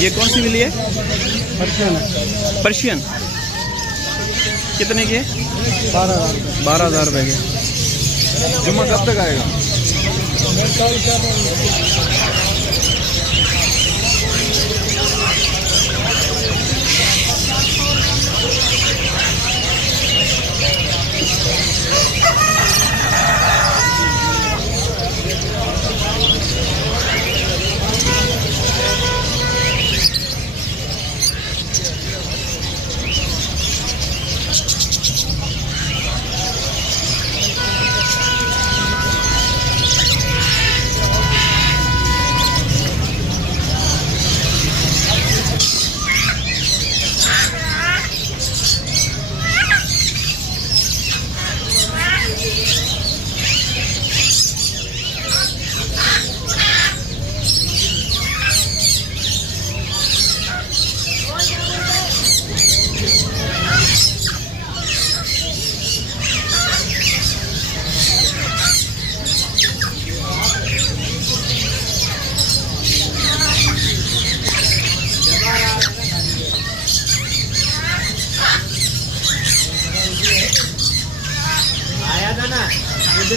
ये कौन सी बिल्ली है? Persian Persian. कितने के? 12,000 12,000 रुपए के। जुम्मा कब तक आएगा?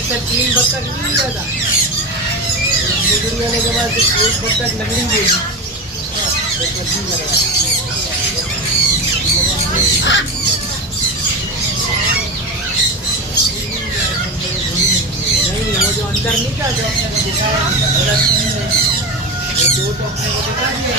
तक 3 बत्तख नहीं मिला था, आने के बाद 1 बत्तख लकड़ी गई। नहीं, वो जो अंदर नहीं था, जो आपने दिखाया दो तो अपने को दिखा दिया।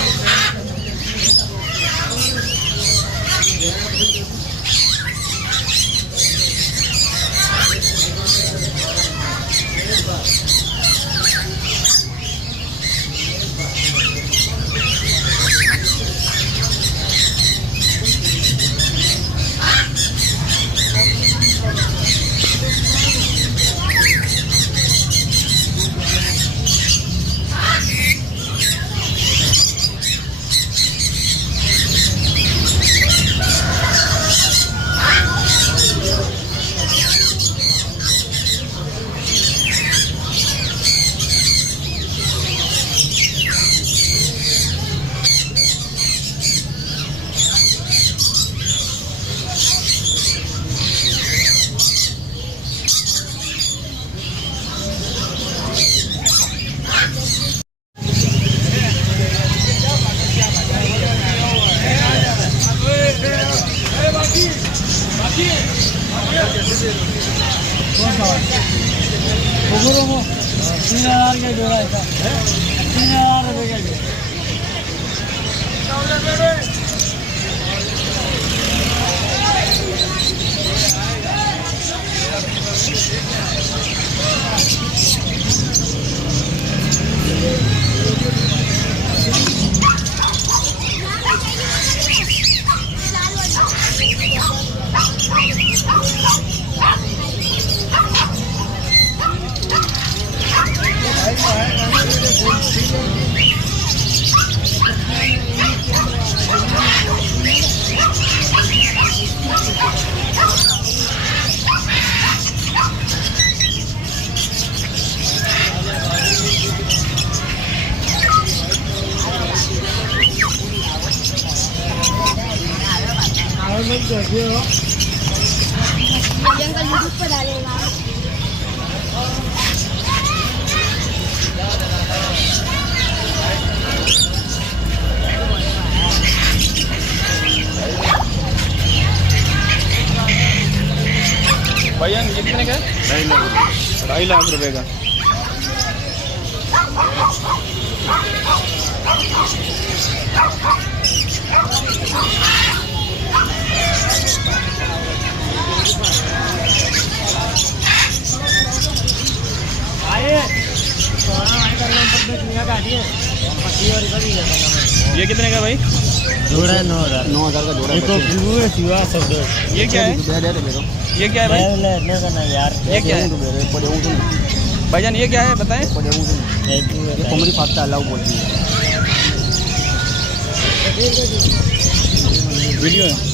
को 3,000 का जोड़ा है, 3,000 रुपये का जोड़ा। जंगल यूट्यूब पर डालेगा। भैया कितने का? 2.5 लाख रुपए का। ये कितने का भाई? जोड़ा है 9,000। 9,000 का जोड़ा। ये क्या है? ये क्या है भाई? ले करना यार। ये क्या है भाईजान? ये क्या है बताएं? कॉमेडी फास्ट अलाउ बोलती है वीडियो है।